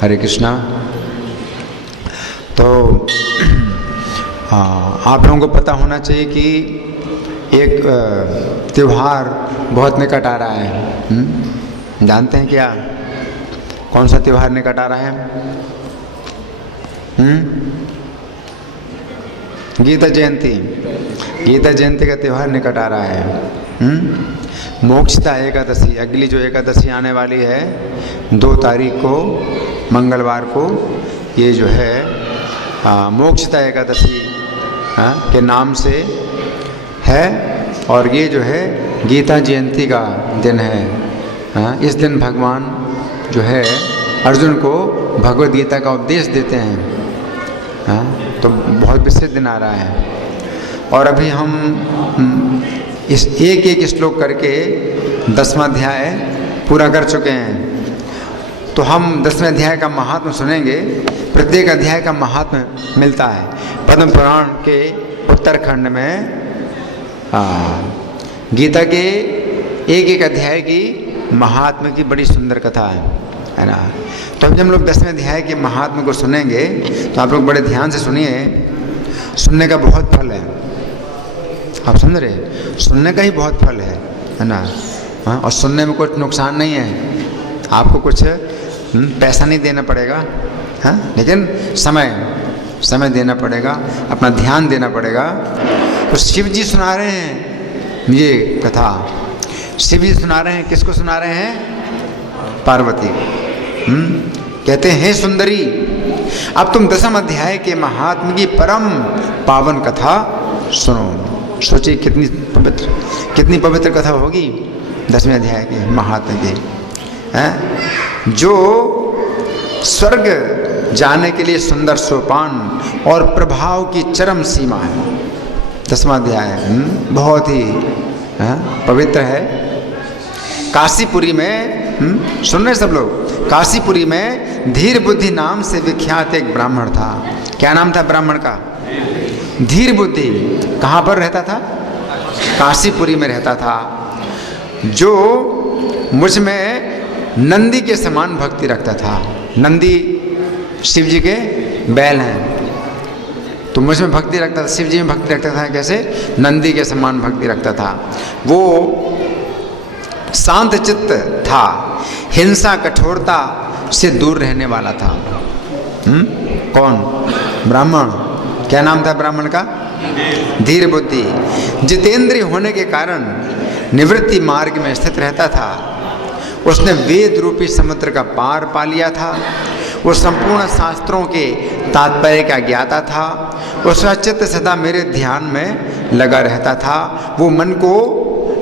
हरे कृष्णा। तो आप लोगों को पता होना चाहिए कि एक त्यौहार बहुत निकट आ रहा है। जानते हैं क्या कौन सा त्यौहार निकट आ रहा है? गीता जयंती। गीता जयंती का त्यौहार निकट आ रहा है। मोक्षदा एकादशी, अगली जो एकादशी आने वाली है 2 तारीख को मंगलवार को, ये जो है मोक्षदा एकादशी के नाम से है। और ये जो है गीता जयंती का दिन है। इस दिन भगवान जो है अर्जुन को भगवद गीता का उपदेश देते हैं। तो बहुत विशेष दिन आ रहा है। और अभी हम इस एक श्लोक करके 10वां अध्याय पूरा कर चुके हैं। तो हम 10वें अध्याय का महात्म सुनेंगे। प्रत्येक अध्याय का महात्म मिलता है। पद्म पुराण के उत्तरखंड में गीता के एक अध्याय की महात्म की बड़ी सुंदर कथा है ना। तो अब जब हम लोग 10वें अध्याय के महात्म को सुनेंगे तो आप लोग बड़े ध्यान से सुनिए। सुनने का बहुत फल है, आप समझ रहे? सुनने का ही बहुत फल है ना। और सुनने में कुछ नुकसान नहीं है। आपको कुछ पैसा नहीं देना पड़ेगा, लेकिन समय देना पड़ेगा, अपना ध्यान देना पड़ेगा। तो शिव जी सुना रहे हैं ये कथा। शिव जी सुना रहे हैं, किसको सुना रहे हैं? पार्वती। कहते हैं, हे सुंदरी, अब तुम 10वें अध्याय के महात्म की परम पावन कथा सुनो। सोचिए कितनी पवित्र कथा होगी 10वें अध्याय के महात्म की। जो स्वर्ग जाने के लिए सुंदर सोपान और प्रभाव की चरम सीमा है। 10वां अध्याय बहुत ही पवित्र है। काशीपुरी में सुन रहे सब लोग? काशीपुरी में धीर बुद्धि नाम से विख्यात एक ब्राह्मण था। क्या नाम था ब्राह्मण का? धीर बुद्धि। कहाँ पर रहता था? काशीपुरी में रहता था। जो मुझ में नंदी के समान भक्ति रखता था। नंदी शिव जी के बैल हैं, तो मुझ में भक्ति रखता था, शिव जी में भक्ति रखता था। कैसे? नंदी के समान भक्ति रखता था। वो शांत चित्त था, हिंसा कठोरता से दूर रहने वाला था। कौन? ब्राह्मण। क्या नाम था ब्राह्मण का? धीर बुद्धि। जितेंद्रिय होने के कारण निवृत्ति मार्ग में स्थित रहता था। उसने वेद रूपी समुद्र का पार पा लिया था। वो संपूर्ण शास्त्रों के तात्पर्य का ज्ञाता था। उसका चित्त सदा मेरे ध्यान में लगा रहता था। वो मन को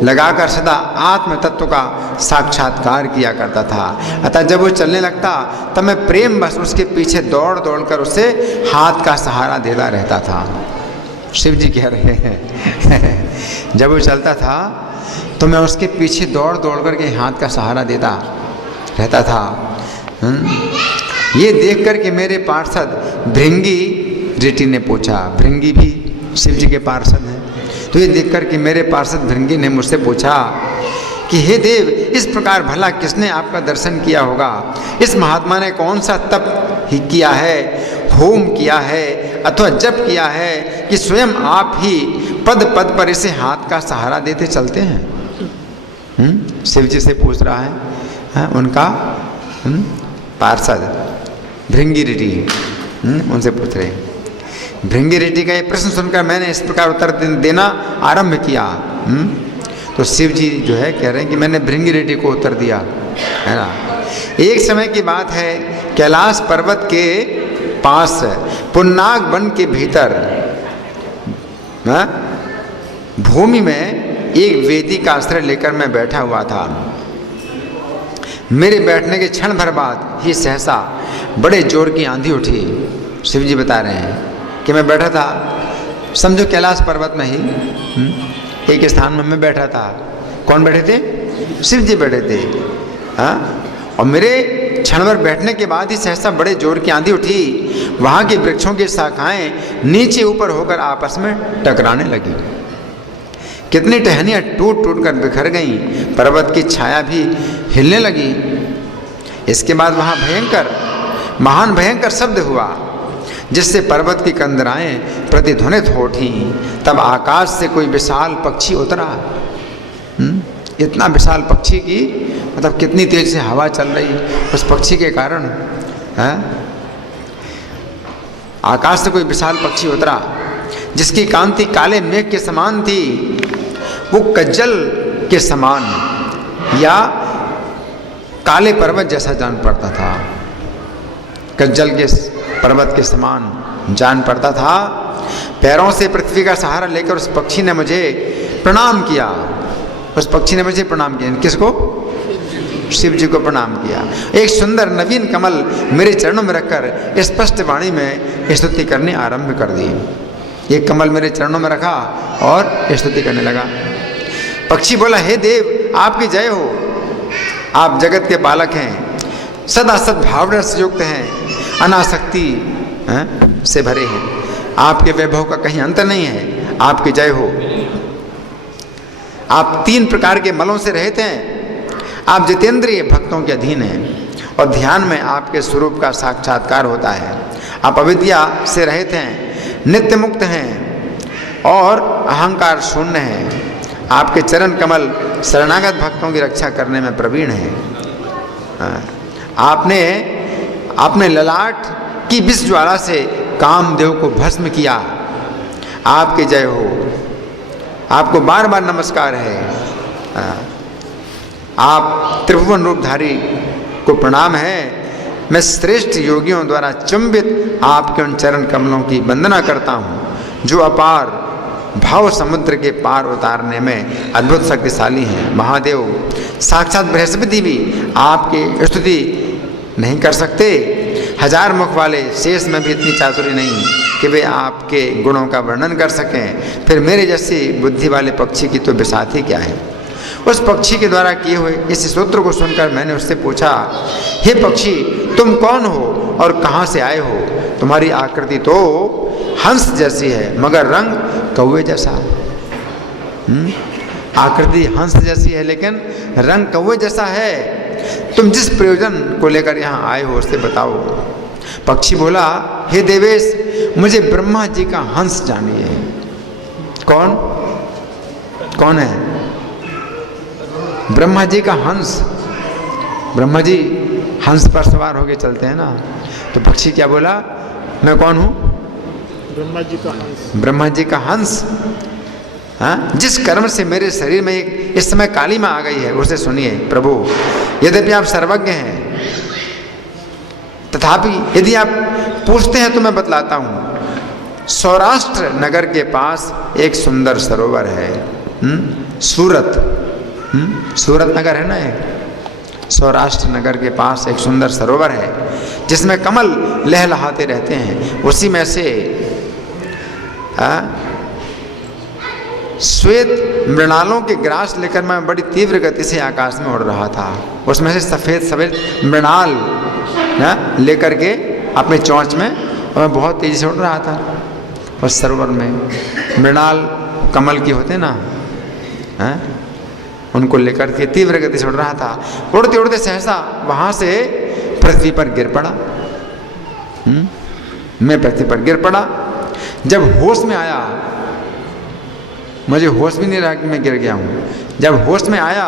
लगाकर सदा आत्म तत्व का साक्षात्कार किया करता था। अतः जब वो चलने लगता तब मैं प्रेम बस उसके पीछे दौड़ दौड़ कर उसे हाथ का सहारा देता रहता था। शिव जी कह रहे हैं जब वो चलता था तो मैं उसके पीछे दौड़ दौड़ कर के हाथ का सहारा देता रहता था। ये देख कर के मेरे पार्षद भृंगी ऋषि ने पूछा। भृंगी भी शिव जी के पार्षद हैं। तो ये देख कर के मेरे पार्षद भृंगी ने मुझसे पूछा कि हे देव, इस प्रकार भला किसने आपका दर्शन किया होगा? इस महात्मा ने कौन सा तप ही किया है, होम किया है अथवा जप किया है कि स्वयं आप ही पद पद पर इसे हाथ का सहारा देते चलते हैं? शिव जी से पूछ रहा है उनका पार्षद भृंगी ऋषि उनसे पूछ रहे। भृंगी ऋषि का ये प्रश्न सुनकर मैंने इस प्रकार उत्तर देना आरंभ किया। तो शिव जी जो है कह रहे हैं कि मैंने भृंगी ऋषि को उत्तर दिया, है ना। एक समय की बात है, कैलाश पर्वत के पास पुन्नाग वन के भीतर भूमि में एक वेदी का आश्रय लेकर मैं बैठा हुआ था। मेरे बैठने के क्षण भर बाद ही सहसा बड़े जोर की आंधी उठी। शिव जी बता रहे हैं कि मैं बैठा था, समझो कैलाश पर्वत में ही एक स्थान में मैं बैठा था। कौन बैठे थे? शिव जी बैठे थे। और मेरे क्षण भर बैठने के बाद ही सहसा बड़े जोर की आंधी उठी। वहाँ के वृक्षों की शाखाएं नीचे ऊपर होकर आपस में टकराने लगी। कितनी टहनियाँ टूट टूट कर बिखर गईं। पर्वत की छाया भी हिलने लगी। इसके बाद वहाँ भयंकर महान भयंकर शब्द हुआ जिससे पर्वत की कंदराएं प्रतिध्वनित हो उठी। तब आकाश से कोई विशाल पक्षी उतरा। इतना विशाल पक्षी की मतलब कितनी तेज से हवा चल रही, उस पक्षी के कारण है? आकाश से कोई विशाल पक्षी उतरा जिसकी कांति काले मेघ के समान थी। वो कज्जल के समान या काले पर्वत जैसा जान पड़ता था। कज्जल के पर्वत के समान जान पड़ता था। पैरों से पृथ्वी का सहारा लेकर उस पक्षी ने मुझे प्रणाम किया। उस पक्षी ने मुझे प्रणाम किया। किसको? शिव जी को प्रणाम किया। एक सुंदर नवीन कमल मेरे चरणों में रखकर स्पष्ट वाणी में स्तुति करनी आरंभ कर दी। एक कमल मेरे चरणों में रखा और स्तुति करने लगा। पक्षी बोला, हे देव आपकी जय हो। आप जगत के पालक हैं, सदा सद्भावना से युक्त हैं, अनासक्ति से भरे हैं। आपके वैभव का कहीं अंत नहीं है। आपकी जय हो। आप 3 प्रकार के मलों से रहित हैं। आप जितेंद्रिय भक्तों के अधीन हैं और ध्यान में आपके स्वरूप का साक्षात्कार होता है। आप अविद्या से रहित हैं, नित्य मुक्त हैं और अहंकार शून्य हैं। आपके चरण कमल शरणागत भक्तों की रक्षा करने में प्रवीण हैं। आपने ललाट की विष ज्वाला से कामदेव को भस्म किया। आपकी जय हो। आपको बार बार नमस्कार है। आप त्रिभुवन रूपधारी को प्रणाम है। मैं श्रेष्ठ योगियों द्वारा चुंबित आपके उन चरण कमलों की वंदना करता हूँ जो अपार भाव समुद्र के पार उतारने में अद्भुत शक्तिशाली हैं। महादेव साक्षात बृहस्पति भी आपकी स्तुति नहीं कर सकते। 1000 मुख वाले शेष में भी इतनी चातुरी नहीं कि वे आपके गुणों का वर्णन कर सकें। फिर मेरे जैसी बुद्धि वाले पक्षी की तो बिसात ही क्या है। उस पक्षी के द्वारा किए हुए इस स्तोत्र को सुनकर मैंने उससे पूछा, हे पक्षी तुम कौन हो और कहाँ से आए हो? तुम्हारी आकृति तो हंस जैसी है मगर रंग कौवे जैसा। आकृति हंस जैसी है लेकिन रंग कौवे जैसा है। तुम जिस प्रयोजन को लेकर यहाँ आए हो उससे बताओ। पक्षी बोला, हे देवेश मुझे ब्रह्मा जी का हंस जानिए। कौन कौन है? ब्रह्मा जी का हंस। ब्रह्मा जी हंस पर सवार होके चलते हैं ना। तो पक्षी क्या बोला, मैं कौन हूँ? ब्रह्मा जी का हंस। ब्रह्मा जी का हंस। हाँ, जिस कर्म से मेरे शरीर में इस समय कालिमा आ गई है उसे सुनिए प्रभु। यद्यपि आप सर्वज्ञ हैं तथापि यदि आप पूछते हैं तो मैं बतलाता हूँ। सौराष्ट्र नगर के पास एक सुंदर सरोवर है। सूरत नगर है ना, एक सौराष्ट्र नगर के पास एक सुंदर सरोवर है जिसमें कमल लहलहाते रहते हैं। उसी में से श्वेत मृणालों के ग्रास लेकर मैं बड़ी तीव्र गति से आकाश में उड़ रहा था। उसमें से सफ़ेद सफ़ेद मृणाल लेकर के अपने चोंच में और मैं बहुत तेज़ी से उड़ रहा था। उस सरोवर में मृणाल कमल की होते ना, उनको लेकर के तीव्र गति से उड़ रहा था। उड़ते उड़ते सहसा वहाँ से पृथ्वी पर गिर पड़ा। मैं पृथ्वी पर गिर पड़ा। जब होश में आया, मुझे होश भी नहीं रहा कि मैं गिर गया हूँ। जब होश में आया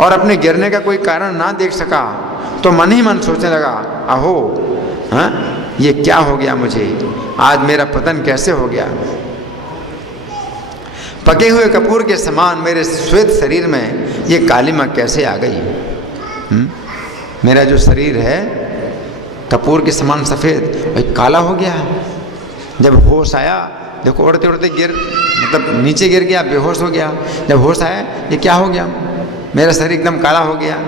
और अपने गिरने का कोई कारण ना देख सका तो मन ही मन सोचने लगा, अहो ये क्या हो गया मुझे? आज मेरा पतन कैसे हो गया? पके हुए कपूर के समान मेरे श्वेत शरीर में ये कालिमा कैसे आ गई? मेरा जो शरीर है कपूर के समान सफ़ेद भाई काला हो गया। जब होश आया, देखो उड़ते उड़ते मतलब नीचे गिर गया, बेहोश हो गया। जब होश आया, ये क्या हो गया? मेरा शरीर एकदम काला हो गया।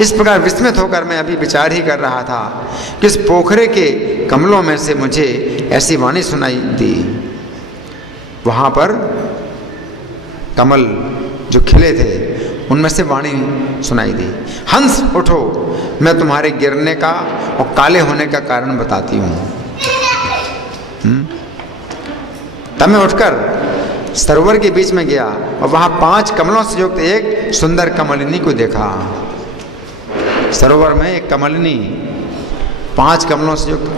इस प्रकार विस्मित होकर मैं अभी विचार ही कर रहा था कि इस पोखरे के कमलों में से मुझे ऐसी वाणी सुनाई दी। वहाँ पर कमल जो खिले थे उनमें से वाणी सुनाई दी, हंस उठो, मैं तुम्हारे गिरने का और काले होने का कारण बताती हूँ। तब मैं उठकर सरोवर के बीच में गया और वहाँ 5 कमलों से युक्त एक सुंदर कमलिनी को देखा। सरोवर में एक कमलिनी 5 कमलों से युक्त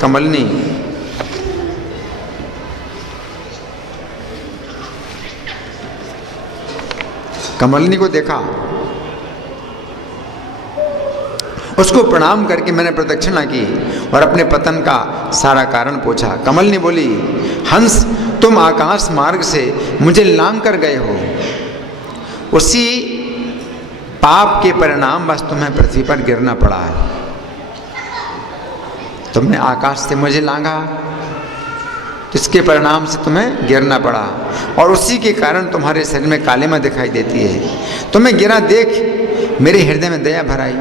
कमलिनी को देखा। उसको प्रणाम करके मैंने प्रदक्षिणा की और अपने पतन का सारा कारण पूछा। कमलिनी बोली, हंस, तुम आकाश मार्ग से मुझे लांग कर गए हो। उसी पाप के परिणाम बस तुम्हें पृथ्वी पर गिरना पड़ा है। तुमने आकाश से मुझे लांघा, इसके परिणाम से तुम्हें गिरना पड़ा और उसी के कारण तुम्हारे शरीर में कालिमा दिखाई देती है। तुम्हें गिरा देख मेरे हृदय में दया भर आई।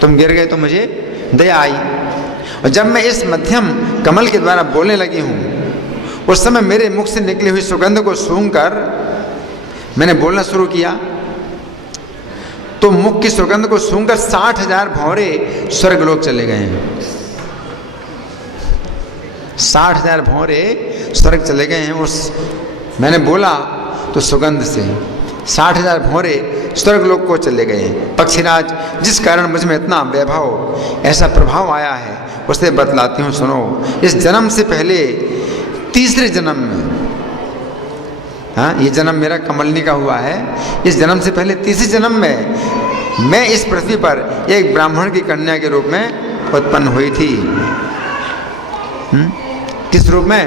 तुम गिर गए तो मुझे दया आई और जब मैं इस मध्यम कमल के द्वारा बोलने लगी हूँ उस समय मेरे मुख से निकली हुई सुगंध को सूंघकर मैंने बोलना शुरू किया तो मुख की सुगंध को सूंघकर 60,000 भौरे स्वर्गलोक चले गए हैं। 60,000 भौरे स्वर्ग चले गए हैं। उस मैंने बोला तो सुगंध से 60,000 भौरे स्वर्गलोक को चले गए। पक्षीराज, जिस कारण मुझ में इतना वैभव, ऐसा प्रभाव आया है उसे बतलाती हूँ, सुनो। इस जन्म से पहले तीसरे जन्म में, हाँ, ये जन्म मेरा कमलिनी का हुआ है। इस जन्म से पहले तीसरे जन्म में मैं इस पृथ्वी पर एक ब्राह्मण की कन्या के रूप में उत्पन्न हुई थी। किस रूप में?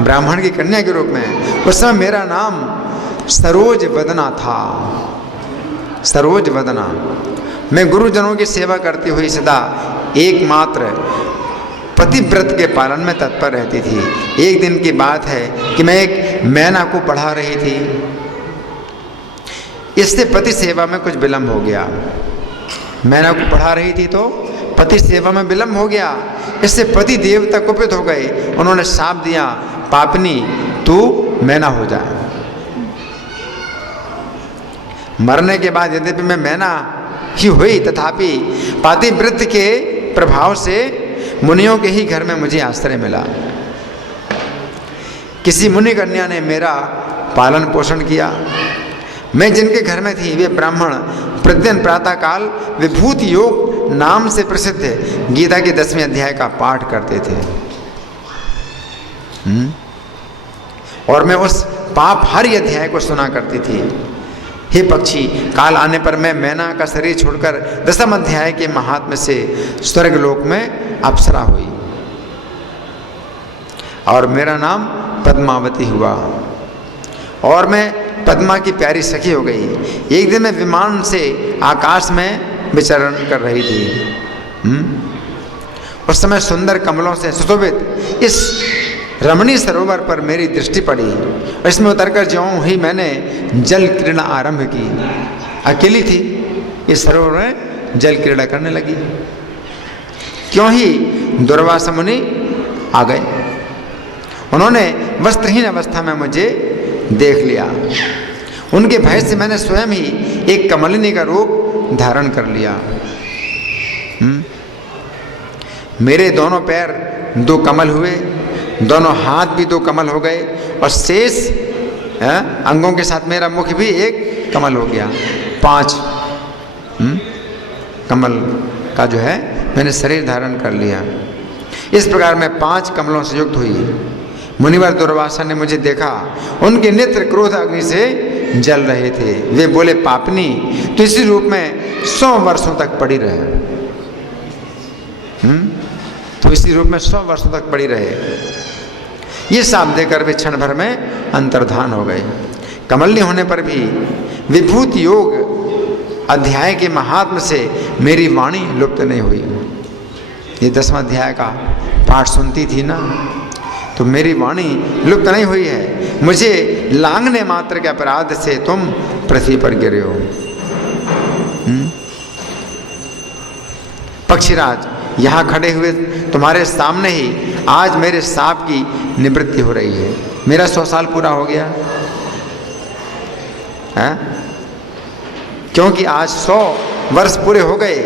ब्राह्मण की कन्या के रूप में। उस समय मेरा नाम सरोज वदना था। सरोज वदना। मैं गुरुजनों की सेवा करती हुई सदा एकमात्र पतिव्रत के पालन में तत्पर रहती थी। एक दिन की बात है कि मैं एक मैना को पढ़ा रही थी। इससे पति सेवा में कुछ विलंब हो गया। मैना को पढ़ा रही थी तो पति सेवा में विलंब हो गया। इससे पति देवता कुपित हो गए। उन्होंने शाप दिया, पापनी तू मैना हो जा। मरने के बाद यद्यपि मैं मैना ही हुई तथापि पातिव्रत के प्रभाव से मुनियों के ही घर में मुझे आश्रय मिला। किसी मुनि कन्या ने मेरा पालन पोषण किया। मैं जिनके घर में थी वे ब्राह्मण प्रतिदिन प्रातः काल विभूति योग नाम से प्रसिद्ध गीता के 10वें अध्याय का पाठ करते थे। और मैं उस पाप हर अध्याय को सुना करती थी। हे पक्षी, काल आने पर मैं मैना का शरीर छोड़कर 10वें अध्याय के महात्म्य से स्वर्गलोक में अप्सरा हुई और मेरा नाम पद्मावती हुआ और मैं पद्मा की प्यारी सखी हो गई। एक दिन मैं विमान से आकाश में विचरण कर रही थी। उस समय सुंदर कमलों से सुशोभित इस रमणीय सरोवर पर मेरी दृष्टि पड़ी। इसमें उतरकर ज्यों ही मैंने जल क्रीड़ा आरंभ की। अकेली थी, इस सरोवर में जल क्रीड़ा करने लगी। क्यों ही दुर्वासा मुनि आ गए। उन्होंने वस्त्रहीन अवस्था में मुझे देख लिया। उनके भय से मैंने स्वयं ही एक कमलिनी का रूप धारण कर लिया। मेरे दोनों पैर 2 कमल हुए, दोनों हाथ भी 2 कमल हो गए और शेष अंगों के साथ मेरा मुख भी एक कमल हो गया। 5 कमल का जो है मैंने शरीर धारण कर लिया। इस प्रकार मैं 5 कमलों से युक्त हुई। मुनिवर दुर्वासा ने मुझे देखा। उनके नेत्र क्रोध अग्नि से जल रहे थे। वे बोले, पापनी, तो इसी रूप में 100 वर्षों तक पड़ी रहे। तो इसी रूप में 100 वर्षों तक पड़ी रहे। ये शाप देकर वे क्षण भर में अंतर्धान हो गए। कमलिनी होने पर भी विभूति योग अध्याय के महात्म से मेरी वाणी लुप्त नहीं हुई। ये 10वां अध्याय का पाठ सुनती थी ना, तो मेरी वाणी लुप्त नहीं हुई है। मुझे लांघने मात्र के अपराध से तुम पृथ्वी पर गिरे हो। पक्षीराज, यहाँ खड़े हुए तुम्हारे सामने ही आज मेरे शाप की निवृत्ति हो रही है। मेरा 100 साल पूरा हो गया है, क्योंकि आज 100 वर्ष पूरे हो गए।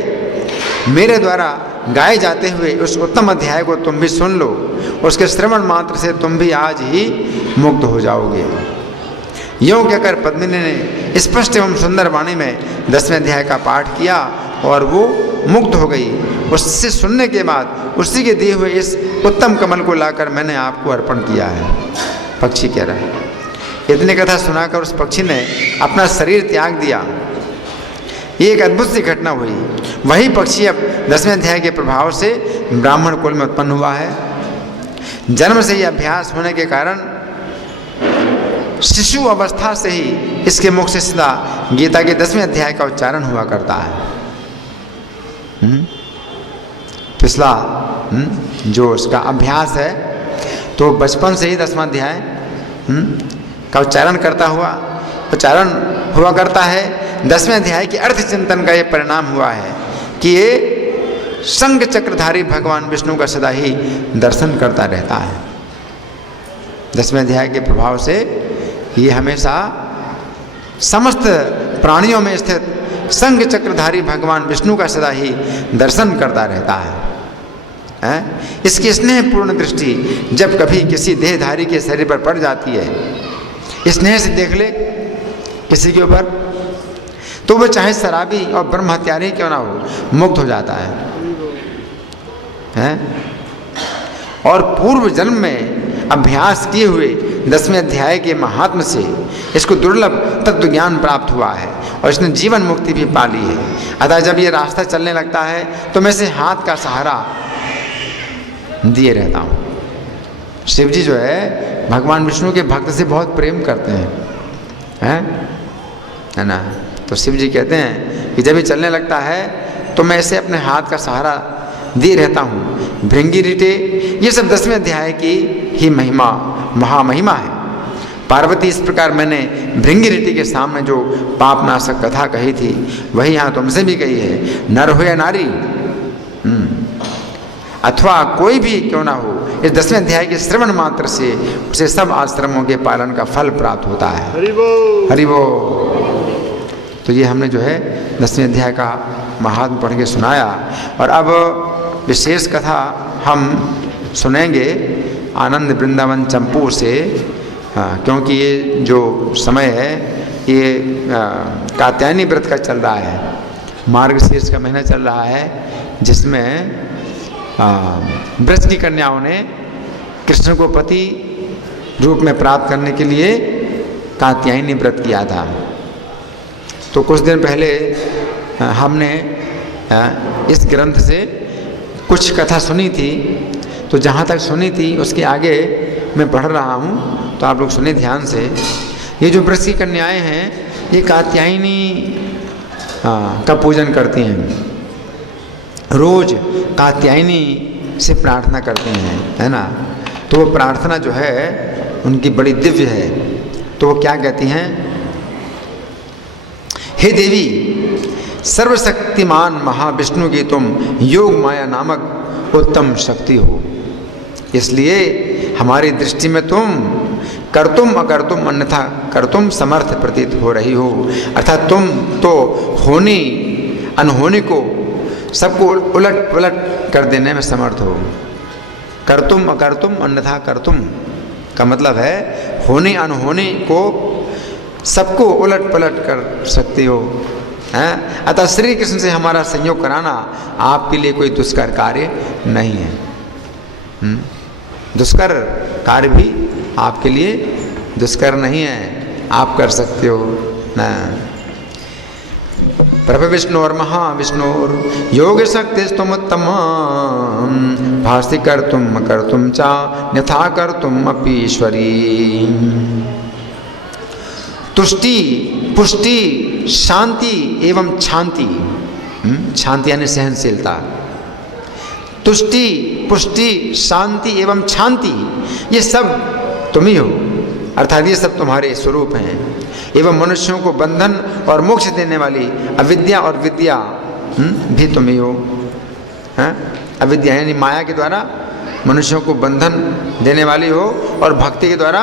मेरे द्वारा गाए जाते हुए उस उत्तम अध्याय को तुम भी सुन लो। उसके श्रवण मात्र से तुम भी आज ही मुक्त हो जाओगे। यूँ कहकर पद्मिनी ने स्पष्ट एवं सुंदर वाणी में 10वें अध्याय का पाठ किया और वो मुक्त हो गई उससे सुनने के बाद उसी के दिए हुए इस उत्तम कमल को लाकर मैंने आपको अर्पण किया है। पक्षी कह रहा है। इतनी कथा सुनाकर उस पक्षी ने अपना शरीर त्याग दिया। ये एक अद्भुत सी घटना हुई। वही पक्षी अब 10वें अध्याय के प्रभाव से ब्राह्मण कुल में उत्पन्न हुआ है। जन्म से ही अभ्यास होने के कारण शिशु अवस्था से ही इसके मुख से सीधा गीता के 10वें अध्याय का उच्चारण हुआ करता है। पिछला जो उसका अभ्यास है तो बचपन से ही 10वां अध्याय का उच्चारण हुआ करता है। 10वें अध्याय के अर्थ चिंतन का ये परिणाम हुआ है कि ये शंख चक्रधारी भगवान विष्णु का सदा ही दर्शन करता रहता है। 10वें अध्याय के प्रभाव से ये हमेशा समस्त प्राणियों में स्थित शंख चक्रधारी भगवान विष्णु का सदा ही दर्शन करता रहता है। इसकी स्नेहपूर्ण दृष्टि जब कभी किसी देहधारी के शरीर पर पड़ जाती है, स्नेह से देख ले किसी के ऊपर, तो वह चाहे शराबी और ब्रह्म हत्यारी क्यों ना हो, मुक्त हो जाता है। और पूर्व जन्म में अभ्यास किए हुए 10वें अध्याय के महात्म से इसको दुर्लभ तत्व ज्ञान प्राप्त हुआ है और इसने जीवन मुक्ति भी पा ली है। अतः जब ये रास्ता चलने लगता है तो मैं इसे हाथ का सहारा दिए रहता हूँ। शिव जी जो है भगवान विष्णु के भक्त से बहुत प्रेम करते हैं, है ना। तो शिव जी कहते हैं कि जब ये चलने लगता है तो मैं इसे अपने हाथ का सहारा दिए रहता हूँ। भृंगी रीटे, ये सब 10वें अध्याय की ही महिमा, महामहिमा है। पार्वती इस प्रकार मैंने भृंगी रीति के सामने जो पापनाशक कथा कही थी वही यहाँ तुमसे भी कही है। नर हो या नारी, अथवा कोई भी क्यों ना हो, इस 10वें अध्याय के श्रवण मात्र से उसे सब आश्रमों के पालन का फल प्राप्त होता है। हरि बोल। तो ये हमने जो है 10वें अध्याय का महात्म पढ़ के सुनाया। और अब विशेष कथा हम सुनेंगे आनंद वृंदावन चंपू से, क्योंकि ये जो समय है ये कात्यायनी व्रत का चल रहा है, मार्गशीर्ष का महीना चल रहा है, जिसमें ब्रज की कन्याओं ने कृष्ण को पति रूप में प्राप्त करने के लिए कात्यायनी व्रत किया था। तो कुछ दिन पहले हमने इस ग्रंथ से कुछ कथा सुनी थी। तो जहाँ तक सुनी थी उसके आगे मैं पढ़ रहा हूँ, तो आप लोग सुने ध्यान से। ये जो ब्रज की कन्याएं हैं ये कात्यायनी का पूजन करती हैं, रोज कात्यायनी से प्रार्थना करते हैं, है ना। तो वो प्रार्थना जो है उनकी बड़ी दिव्य है। तो वो क्या कहती हैं, हे देवी सर्वशक्तिमान महाविष्णु की तुम योग माया नामक उत्तम शक्ति हो, इसलिए हमारी दृष्टि में तुम कर्तुम अकर्तुम अन्यथा कर्तुम समर्थ प्रतीत हो रही हो। अर्थात तुम तो होनी अनहोनी को सबको उलट पुलट कर देने में समर्थ हो। कर्तुम अकर्तुम अन्यथा कर्तुम का मतलब है होनी अनहोनी को सबको उलट पलट कर सकते हो। अतः श्री कृष्ण से हमारा संयोग कराना आपके लिए कोई दुष्कर कार्य नहीं है। दुष्कर कार्य भी आपके लिए दुष्कर नहीं है, आप कर सकते हो ना। प्रभु विष्णु और महाविष्णुर योग शक्ति स्तुमोत्तम भाषि कर्तुम चा यथा कर्तुम अपीश्वरी। तुष्टि पुष्टि शांति एवं शांति, शांति यानी सहनशीलता। तुष्टि पुष्टि शांति एवं शांति ये सब तुम ही हो, अर्थात ये सब तुम्हारे स्वरूप हैं। एवं मनुष्यों को बंधन और मोक्ष देने वाली अविद्या और विद्या भी तुम ही हो। अविद्या यानी माया के द्वारा मनुष्यों को बंधन देने वाली हो और भक्ति के द्वारा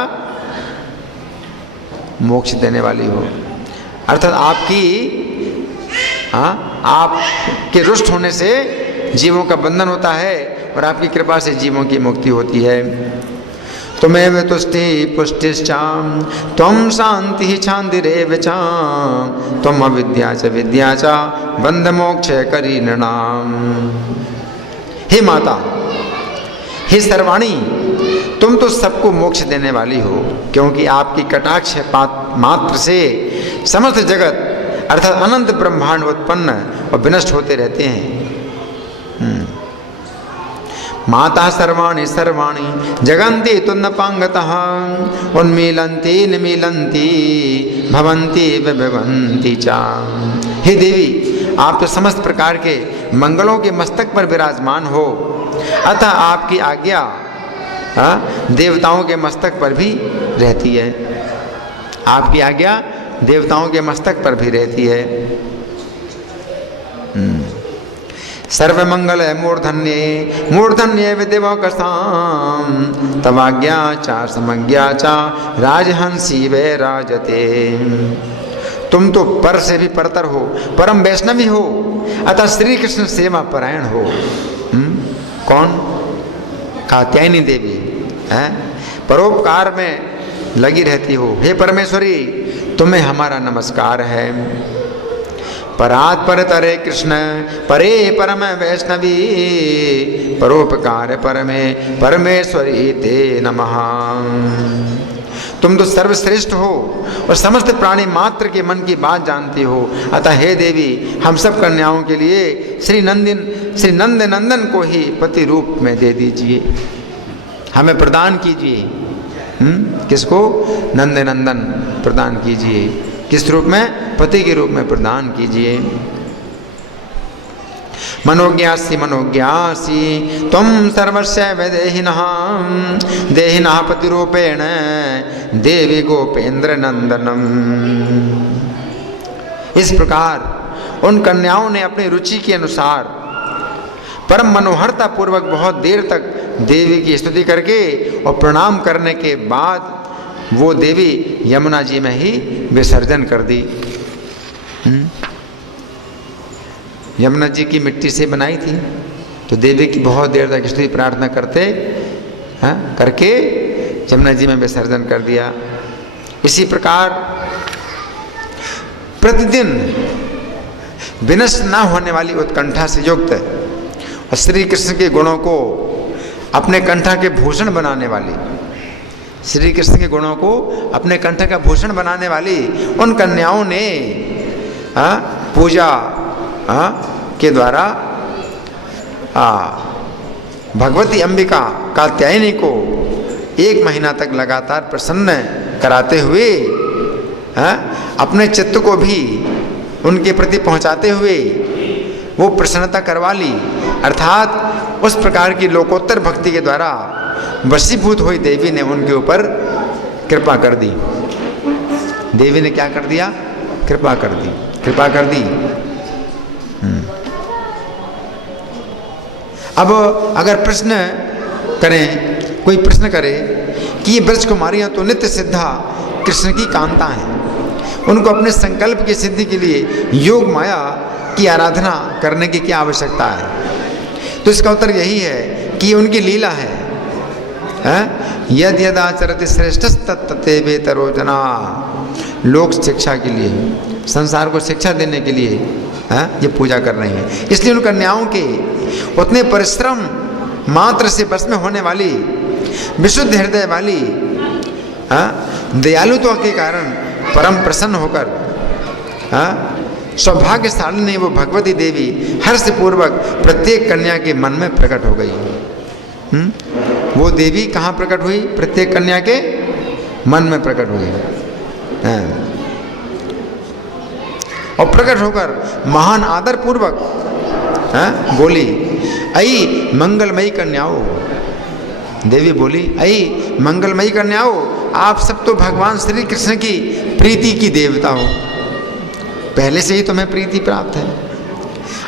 मोक्ष देने वाली हो। अर्थात आपके रुष्ट होने से जीवों का बंधन होता है और आपकी कृपा से जीवों की मुक्ति होती है। तुमेव तुष्टि पुष्टिश्चाम त्वं शांति शांतिरेव च त्वं अविद्या च विद्या च बंध मोक्ष करी नृणाम। हे माता, हे सर्वाणी, तुम तो सबको मोक्ष देने वाली हो, क्योंकि आपकी कटाक्ष मात्र से समस्त जगत अर्थात अनंत ब्रह्मांड उत्पन्न और विनष्ट होते रहते हैं। माता सर्वाणि सर्वाणि जगन्ति तुन्नपांगतः उन्मीलन्ति निमीलन्ति भवन्ति विभवन्ति च। हे देवी, आप तो समस्त प्रकार के मंगलों के मस्तक पर विराजमान हो, अतः आपकी आज्ञा देवताओं के मस्तक पर भी रहती है। आपकी आज्ञा देवताओं के मस्तक पर भी रहती है। सर्वमंगल मूर्धन्ये मूर्धन्ये विदेवकसाम तवाज्ञा चा समज्ञा चा राजहंसी वे राजते। तुम तो पर से भी परतर हो, परम वैष्णवी हो, अतः श्री कृष्ण सेवा परायण हो। कौन? कात्यायनी देवी है, परोपकार में लगी रहती हो। हे परमेश्वरी, तुम्हें हमारा नमस्कार है। परात् परतरे कृष्ण परे परम वैष्णवी परोपकार परमे परमेश्वरी ते नमः। तुम तो सर्वश्रेष्ठ हो और समस्त प्राणी मात्र के मन की बात जानती हो, अतः हे देवी, हम सब कन्याओं के लिए श्री नंद नंदन को ही पति रूप में दे दीजिए, हमें प्रदान कीजिए। किसको? नंद नंदन प्रदान कीजिए। किस रूप में? पति के रूप में प्रदान कीजिए। मनोज्ञासी मनोज्ञासी तुम सर्वस्य वैदेहिनः देहिनः पतिरूपेण देवी गोपेंद्र नंदनम। इस प्रकार उन कन्याओं ने अपनी रुचि के अनुसार परम मनोहरता पूर्वक बहुत देर तक देवी की स्तुति करके और प्रणाम करने के बाद वो देवी यमुना जी में ही विसर्जन कर दी। यमुना जी की मिट्टी से बनाई थी, तो देवी की बहुत देर तक स्तुति प्रार्थना करके यमुना जी में विसर्जन कर दिया। इसी प्रकार प्रतिदिन विनष्ट न होने वाली उत्कंठा से युक्त और श्री कृष्ण के गुणों को अपने कंठ के भूषण बनाने वाली, श्री कृष्ण के गुणों को अपने कंठ का भूषण बनाने वाली उन कन्याओं ने पूजा के द्वारा भगवती अंबिका कात्यायनी को 1 महीना तक लगातार प्रसन्न कराते हुए अपने चित्त को भी उनके प्रति पहुंचाते हुए वो प्रसन्नता करवा ली। अर्थात उस प्रकार की लोकोत्तर भक्ति के द्वारा वशीभूत हुई देवी ने उनके ऊपर कृपा कर दी। देवी ने क्या कर दिया? कृपा कर दी, कृपा कर दी। अब अगर प्रश्न करें, कोई प्रश्न करे कि ये ब्रज कुमारियां तो नित्य सिद्धा कृष्ण की कांता हैं, उनको अपने संकल्प की सिद्धि के लिए योग माया की आराधना करने की क्या आवश्यकता है? तो इसका उत्तर यही है कि ये उनकी लीला है। यद यदाचरति श्रेष्ठस्तत्ते वेतरो जना। लोक शिक्षा के लिए, संसार को शिक्षा देने के लिए ये पूजा कर रही है। इसलिए उन कन्याओं के उतने परिश्रम मात्र से बस में होने वाली विशुद्ध हृदय वाली दयालुता के कारण परम प्रसन्न होकर सौभाग्यशालिनी वो भगवती देवी हर्षपूर्वक प्रत्येक कन्या के मन में प्रकट हो गई। वो देवी कहाँ प्रकट हुई? प्रत्येक कन्या के मन में प्रकट हुई। और प्रकट होकर महान आदर पूर्वक बोली, आई मंगलमयी कन्याओं। देवी बोली, आई मंगलमयी कन्याओं, आप सब तो भगवान श्री कृष्ण की प्रीति की देवता हो, पहले से ही तुम्हें प्रीति प्राप्त है,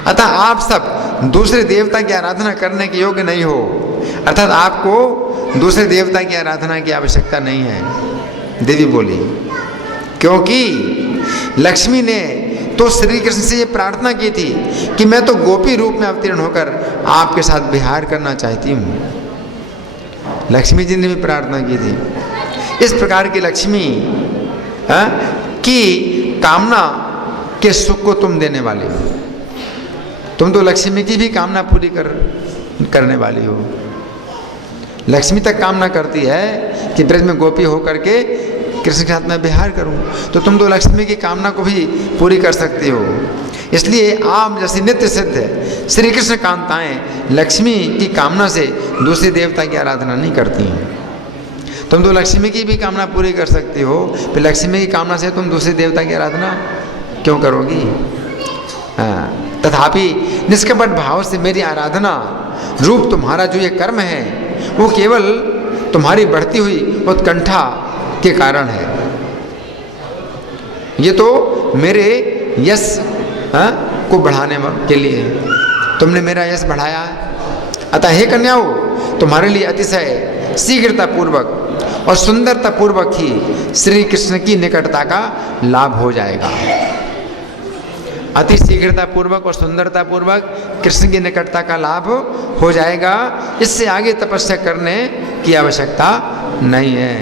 अतः आप सब दूसरे देवता की आराधना करने के योग्य नहीं हो। अर्थात आपको दूसरे देवता की आराधना की आवश्यकता नहीं है। देवी बोली, क्योंकि लक्ष्मी ने तो श्री कृष्ण से ये प्रार्थना की थी कि मैं तो गोपी रूप में अवतीर्ण होकर आपके साथ विहार करना चाहती हूँ। लक्ष्मी जी ने भी प्रार्थना की थी। इस प्रकार की लक्ष्मी की कामना के सुख को तुम देने वाले हो। तुम तो लक्ष्मी की भी कामना पूरी करने वाली हो। लक्ष्मी तक कामना करती है कि ब्रज में गोपी होकर के कृष्ण के साथ में विहार करूं, तो तुम तो लक्ष्मी की कामना को भी पूरी कर सकती हो। इसलिए आप जैसी नित्य सिद्ध श्री कृष्ण कांताएं लक्ष्मी की कामना से दूसरे देवता की आराधना नहीं करती हैं। तुम तो लक्ष्मी की भी कामना पूरी कर सकती हो, फिर लक्ष्मी की कामना से तुम दूसरे देवता की आराधना क्यों करोगी? तथापि निष्कपट भाव से मेरी आराधना रूप तुम्हारा जो ये कर्म है वो केवल तुम्हारी बढ़ती हुई उत्कंठा के कारण है। ये तो मेरे यश को बढ़ाने के लिए तुमने मेरा यश बढ़ाया। अतः हे कन्याओं, तुम्हारे लिए अतिशय शीघ्रता पूर्वक और सुंदरता पूर्वक ही श्री कृष्ण की निकटता का लाभ हो जाएगा। अति शीघ्रता पूर्वक और सुंदरता पूर्वक कृष्ण की निकटता का लाभ हो जाएगा। इससे आगे तपस्या करने की आवश्यकता नहीं है।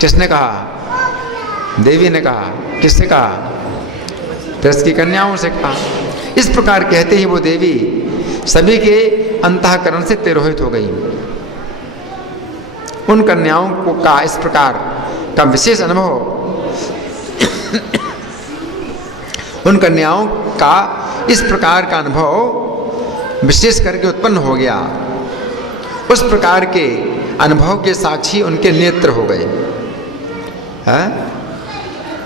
किसने कहा? देवी ने कहा। किससे कहा? ब्रज की कन्याओं से कहा। इस प्रकार कहते ही वो देवी सभी के अंतःकरण से तिरोहित हो गई। उन कन्याओं को का इस प्रकार का विशेष अनुभव उन कन्याओं का इस प्रकार का अनुभव विशेष करके उत्पन्न हो गया। उस प्रकार के अनुभव के साक्षी उनके नेत्र हो गए।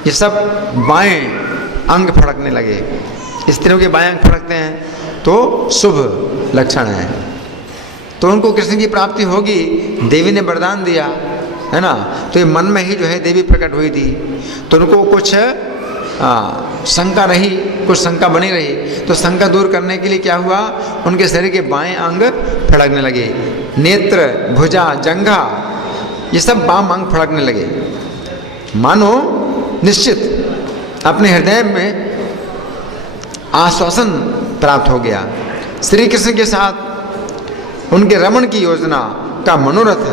ये सब बाएं अंग फड़कने लगे। स्त्रियों के बाएं अंग फड़कते हैं तो शुभ लक्षण है, तो उनको कृष्ण की प्राप्ति होगी। देवी ने वरदान दिया है ना, तो ये मन में ही जो है देवी प्रकट हुई थी, तो उनको कुछ शंका रही, कुछ शंका बनी रही। तो शंका दूर करने के लिए क्या हुआ? उनके शरीर के बाएं अंग फड़कने लगे। नेत्र, भुजा, जंघा, ये सब बाम अंग फड़कने लगे। मानो निश्चित अपने हृदय में आश्वासन प्राप्त हो गया। श्री कृष्ण के साथ उनके रमण की योजना का मनोरथ